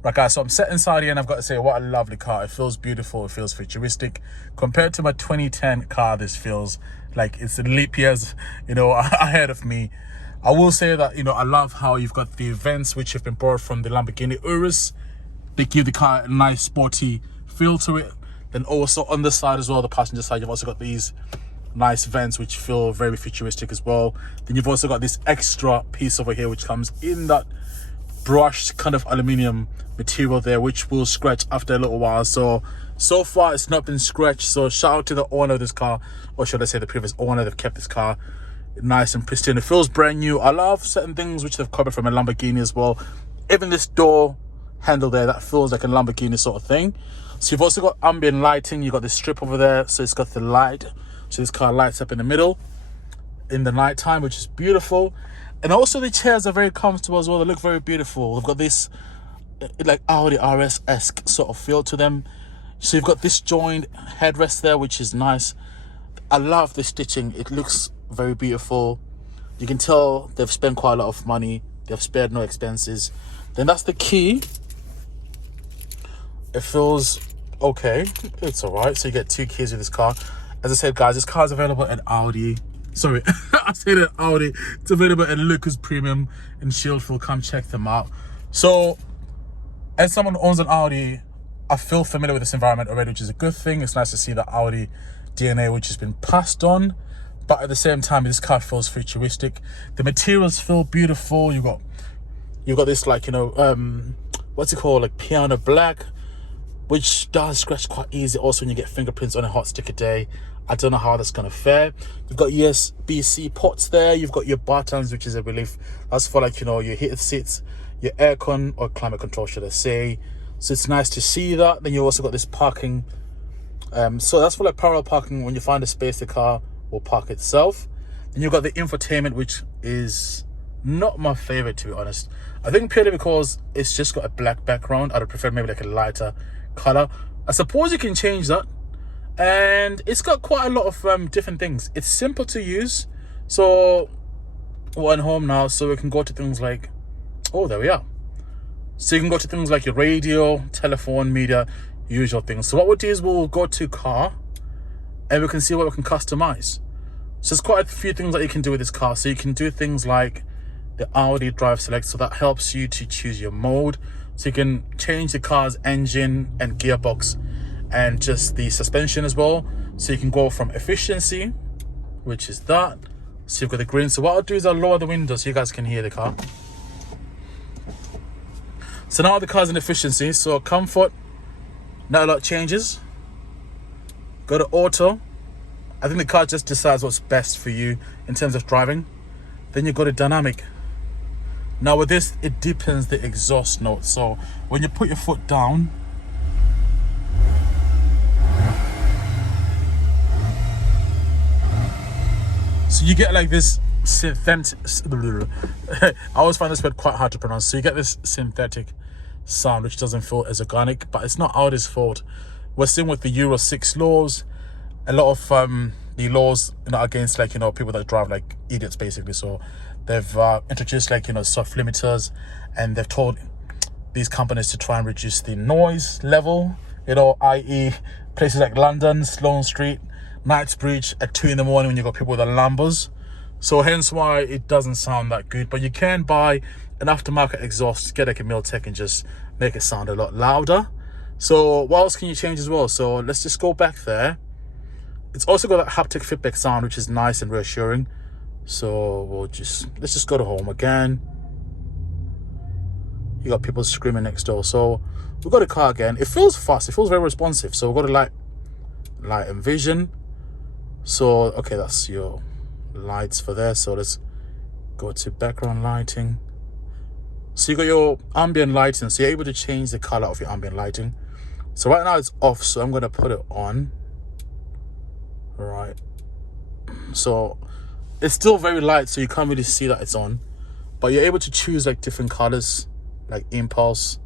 Right guys, so I'm set inside here and I've got to say, what a lovely car. It feels beautiful, it feels futuristic. Compared to my 2010 car, this feels like it's a leap years, ahead of me. I will say that, I love how you've got the vents which have been brought from the Lamborghini Urus. They give the car a nice sporty feel to it. Then also on the side as well, the passenger side, you've also got these nice vents which feel very futuristic as well. Then you've also got this extra piece over here which comes in that brushed kind of aluminium material there, which will scratch after a little while. So far it's not been scratched, so shout out to the owner of this car, or should I say the previous owner. They've kept this car nice and pristine. It feels brand new. I love certain things which they've covered from a Lamborghini as well. Even this door handle there, that feels like a Lamborghini sort of thing. So you've also got ambient lighting. You've got this strip over there, so it's got the light, so this car lights up in the middle in the night time, which is beautiful. And also the chairs are very comfortable as well. They look very beautiful. They've got this like Audi RS-esque sort of feel to them. So you've got this joined headrest there, which is nice. I love the stitching. It looks very beautiful. You can tell they've spent quite a lot of money. They've spared no expenses. Then that's the key. It feels okay. It's all right. So you get 2 keys with this car. As I said, guys, this car is available at Audi. Sorry, I said at Audi. It's available at Lucas Premium in Shieldfield. Come check them out. So, as someone who owns an Audi, I feel familiar with this environment already, which is a good thing. It's nice to see the Audi DNA which has been passed on. But at the same time, this car feels futuristic. The materials feel beautiful. You've got this like, what's it called? Like piano black, which does scratch quite easy also when you get fingerprints on a hot sticker day. I don't know how that's going to fare. You've got USB-C ports there. You've got your buttons, which is a relief. That's for like, your heated seats, your aircon or climate control, should I say. So it's nice to see that. Then you also got this parking. So that's for like parallel parking. When you find a space, the car will park itself. Then you've got the infotainment, which is not my favorite, to be honest. I think purely because it's just got a black background. I'd prefer maybe like a lighter color. I suppose you can change that. And it's got quite a lot of different things. It's simple to use. So we're on home now, so we can go to things like, oh, there we are. So you can go to things like your radio, telephone, media, usual things. So what we'll do is we'll go to car and we can see what we can customize. So there's quite a few things that you can do with this car. So you can do things like the Audi Drive Select. So that helps you to choose your mode. So you can change the car's engine and gearbox and just the suspension as well. So you can go from efficiency, which is that. So you've got the green. So what I'll do is I'll lower the window so you guys can hear the car. So now the car's in efficiency. So comfort, not a lot changes. Go to auto. I think the car just decides what's best for you in terms of driving. Then you go to dynamic. Now with this, it deepens the exhaust note. So when you put your foot down, so you get like this synthetic, I always find this word quite hard to pronounce. So you get this synthetic sound, which doesn't feel as organic, but it's not Audi's fault. We're still with the Euro 6 laws. A lot of the laws against like, people that drive like idiots basically. So they've introduced like, soft limiters, and they've told these companies to try and reduce the noise level, i.e. places like London, Sloane Street, Knightsbridge at 2 in the morning when you've got people with their Lambos. So hence why it doesn't sound that good. But you can buy an aftermarket exhaust, get like a Miltech and just make it sound a lot louder. So what else can you change as well? So let's just go back there. It's also got that haptic feedback sound, which is nice and reassuring. So let's just go to home again. You got people screaming next door. So we've got a car again. It feels fast. It feels very responsive. So we've got a light and vision. So okay, that's your lights for there. So let's go to background lighting. So you got your ambient lighting. So you're able to change the color of your ambient lighting. So right now it's off. So I'm going to put it on. All right. So it's still very light, so you can't really see that it's on. But you're able to choose like different colors, like impulse.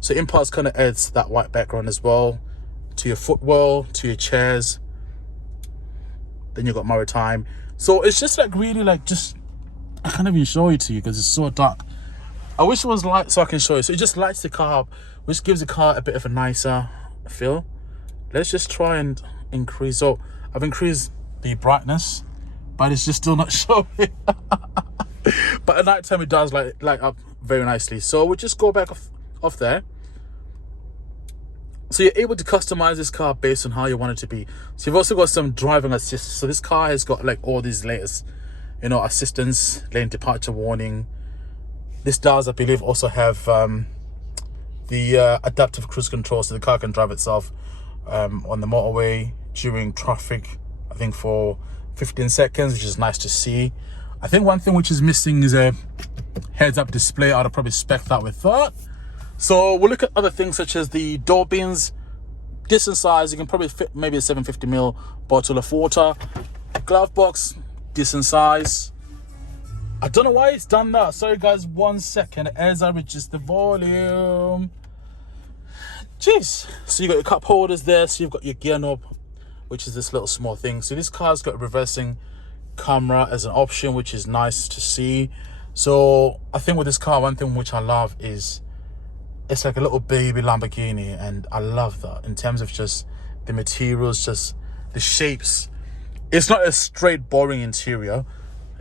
So impulse kind of adds that white background as well to your footwell, to your chairs. Then you got maritime. So it's just like really like I can't even show it to you because it's so dark. I wish it was light so I can show you. So it just lights the car up which gives the car a bit of a nicer feel. Let's just try and increase. So I've increased the brightness, but it's just still not showing. But at night time it does light up very nicely. So we'll just go back off there. So you're able to customize this car based on how you want it to be. So you've also got some driving assist. So this car has got like all these latest, assistance, lane departure warning. This does, I believe, also have the adaptive cruise control, so the car can drive itself on the motorway during traffic, I think for 15 seconds, which is nice to see. I think one thing which is missing is a heads-up display. I'd have probably spec that with that. So we'll look at other things such as the door bins. Decent size, you can probably fit maybe a 750ml bottle of water. Glove box, decent size. I don't know why it's done that. Sorry guys, 1 second as I reduce the volume. Jeez. So you got your cup holders there. So you've got your gear knob, which is this little small thing. So this car's got a reversing camera as an option, which is nice to see. So I think with this car, one thing which I love is it's like a little baby Lamborghini, and I love that in terms of just the materials, just the shapes. It's not a straight boring interior.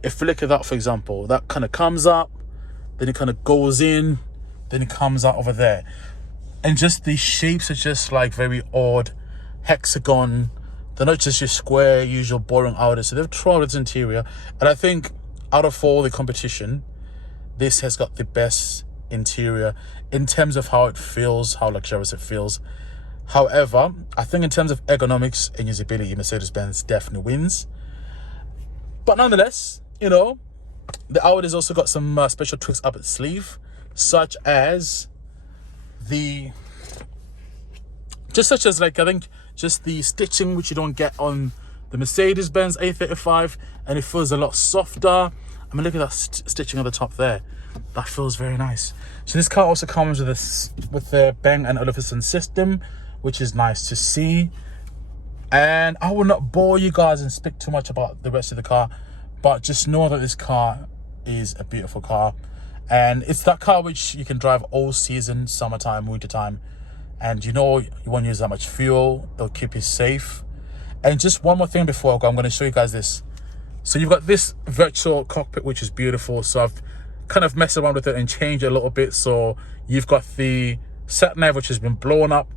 If you look at that, for example, that kind of comes up, then it kind of goes in, then it comes out over there, and just the shapes are just like very odd hexagon. They're not just your square usual boring Audi. So they've tried its interior, and I think out of all the competition, this has got the best interior in terms of how it feels, how luxurious it feels. However, I think in terms of ergonomics and usability, Mercedes-Benz definitely wins. But nonetheless, the Audi's also got some special tricks up its sleeve, such as the stitching, which you don't get on the Mercedes-Benz A35, and it feels a lot softer. I mean, look at that stitching at the top there. That feels very nice. So this car also comes with the Bang & Olufsen system, which is nice to see. And I will not bore you guys and speak too much about the rest of the car, but just know that this car is a beautiful car, and it's that car which you can drive all season, summertime, winter time, and you won't use that much fuel. It'll keep you safe. And just one more thing before I go, I'm going to show you guys this. So you've got this virtual cockpit, which is beautiful. So I've kind of messed around with it and changed it a little bit. So you've got the sat nav, which has been blown up,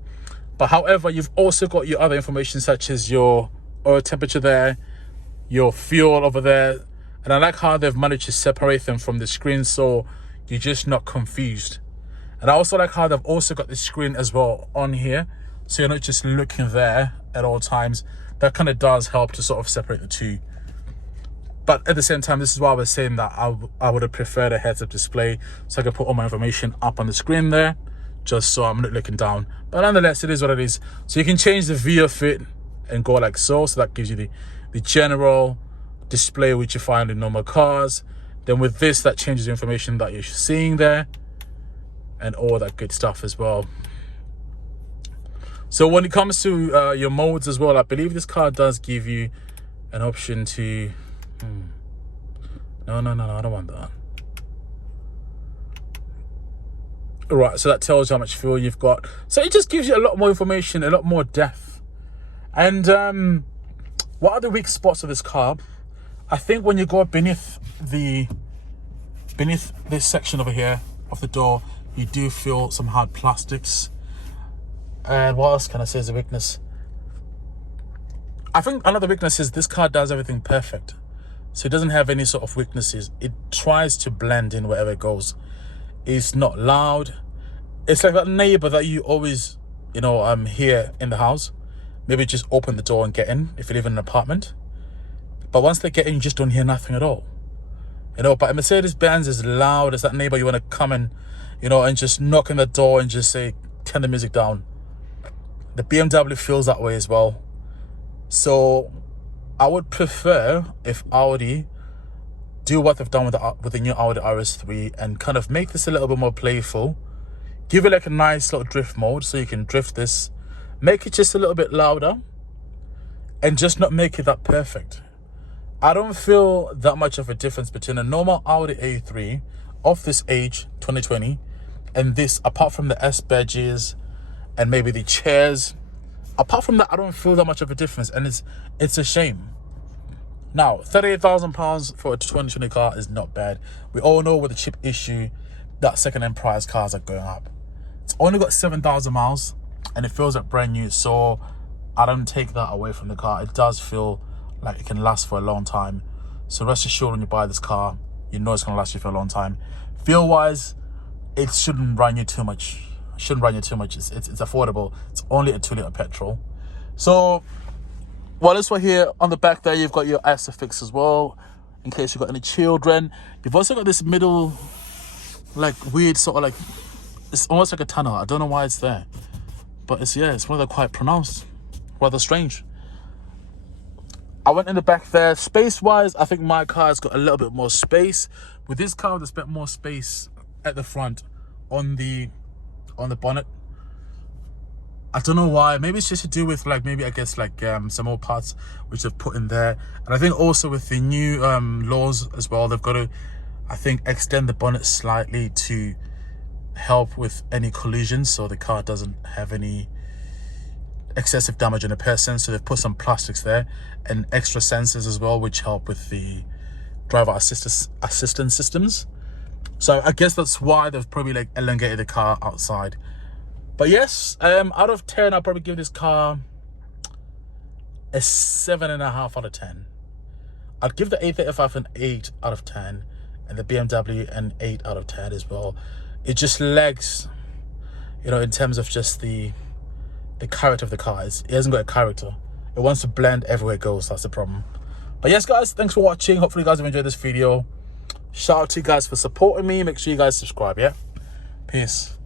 but however, you've also got your other information such as your oil temperature there, your fuel over there, and I like how they've managed to separate them from the screen so you're just not confused. And I also like how they've also got the screen as well on here, so you're not just looking there at all times. That kind of does help to sort of separate the two. But at the same time, this is why I was saying that I would have preferred a heads-up display, so I could put all my information up on the screen there, just so I'm not looking down. But nonetheless, it is what it is. So you can change the view of it and go like so. So that gives you the general display which you find in normal cars. Then with this, that changes the information that you're seeing there and all that good stuff as well. So when it comes to your modes as well, I believe this car does give you an option to no, I don't want that. All right, so that tells you how much fuel you've got. So it just gives you a lot more information, a lot more depth. And what are the weak spots of this car? I think when you go beneath this section over here of the door, you do feel some hard plastics. And what else can I say is a weakness? I think another weakness is this car does everything perfect. So it doesn't have any sort of weaknesses. It tries to blend in wherever it goes. It's not loud. It's like that neighbor that you always, hear in the house. Maybe just open the door and get in if you live in an apartment. But once they get in, you just don't hear nothing at all. But a Mercedes-Benz is loud. It's that neighbor you want to come in, and just knock on the door and just say, turn the music down. The BMW feels that way as well. So I would prefer if Audi do what they've done with the new Audi RS3 and kind of make this a little bit more playful. Give it like a nice little drift mode so you can drift this. Make it just a little bit louder and just not make it that perfect. I don't feel that much of a difference between a normal Audi A3 of this age, 2020, And this, apart from the S badges and maybe the chairs, apart from that, I don't feel that much of a difference, and it's a shame. Now, £38,000 for a 2020 car is not bad. We all know with the chip issue that second-hand price cars are going up. It's only got 7,000 miles, and it feels like brand new. So I don't take that away from the car. It does feel like it can last for a long time. So rest assured, when you buy this car, you know it's gonna last you for a long time. Feel-wise, it shouldn't run you too much. It's affordable. It's only a 2-litre petrol. So while this one here, on the back there, you've got your ISOFIX as well, in case you've got any children. You've also got this middle, like, weird sort of like, it's almost like a tunnel. I don't know why it's there, but it's rather quite pronounced, rather strange. I went in the back there. Space-wise, I think my car has got a little bit more space. With this car, there's a bit more space at the front on the bonnet. I don't know why. Maybe it's just to do with like, maybe I guess like some more parts which they've put in there. And I think also with the new laws as well, they've got to, I think, extend the bonnet slightly to help with any collisions, so the car doesn't have any excessive damage on the person. So they've put some plastics there and extra sensors as well, which help with the driver assistance systems. So I guess that's why they've probably like elongated the car outside. But yes, out of 10, I'll probably give this car a 7.5 out of 10. I'd give the A35 an 8 out of 10, and the BMW an 8 out of 10 as well. It just lags, you know, in terms of just the character of the car. It hasn't got a character. It wants to blend everywhere it goes. That's the problem. But yes, guys, thanks for watching. Hopefully you guys have enjoyed this video. Shout out to you guys for supporting me. Make sure you guys subscribe, yeah? Peace.